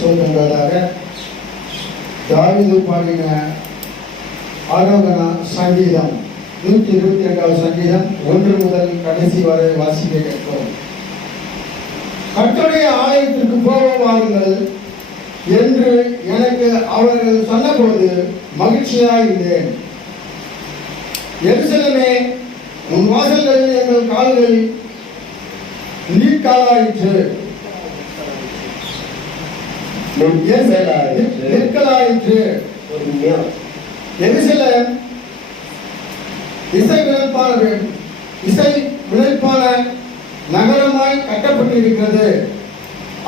சொல்கின்றதாக தாவீது பாடின ஆரோகண சங்கீதம் 122வது சங்கீதம் 1 முதல் கடைசி வரை வாசிக்க கேட்போம். கர்த்தருடைய ஆலயத்திற்கு போவார்கள் என்று எனக்கு அவர்கள் சொன்னபோது மகிழ்ச்சியாயிருந்தேன். எருசலேமே, உன் வாசல்களில் எங்கள் கால்கள் நீட்காலாயிற்று, நிற்கலாயிற்று. எருசலேம் இசை விளைப்பான நகரமாய் கட்டப்பட்டிருக்கிறது.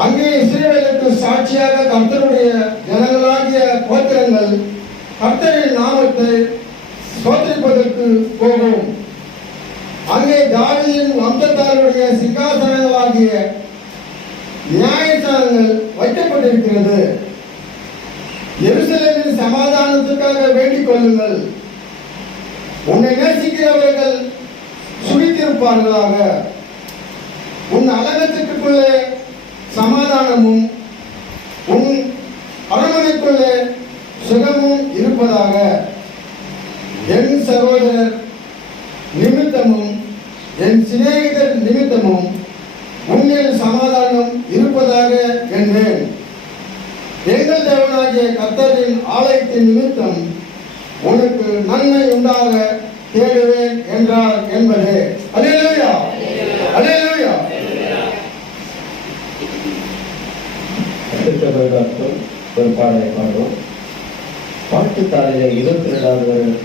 அங்கே இஸ்ரவேலுக்கு சாட்சியாக கர்த்தருடைய ஜனங்களாகிய கோத்திரங்கள் கர்த்தரின் நாமத்தை ஸ்தோத்திரிப்பதற்கு போகும். அங்கே தாவீதின் வம்சத்தாருடைய சிங்காசனங்களாகிய நியாயஸ்தானங்கள் வைக்கப்பட்டிருக்கிறது. எருசலேமின் சமாதானத்துக்காக வேண்டிக் கொள்ளுங்கள். உன்னை நேசிக்கிறவர்கள் சுகித்திருப்பார்களாக. உன் அலங்கத்துக்குள்ளே சமாதானமும் உன் அரண்மனைக்குள்ளே சுகமும் இருப்பதாக. என் சகோதரர் நிமித்தமும் என் சிநேகிதர் நிமித்தமும் உன்னில் சமாதானம் இருப்பதாக என்பேன். எங்கள் தேவனாகிய கர்த்தரின் ஆலயத்தின் நிமித்தம் உனக்கு நன்மை உண்டாக தேடுவேன் என்றார் என்பதே. அல்லேலூயா, அல்லேலூயா. ஒரு பாடலை பாடுவோம். பாட்டுத்தாளிலே 22வது வருடத்தில்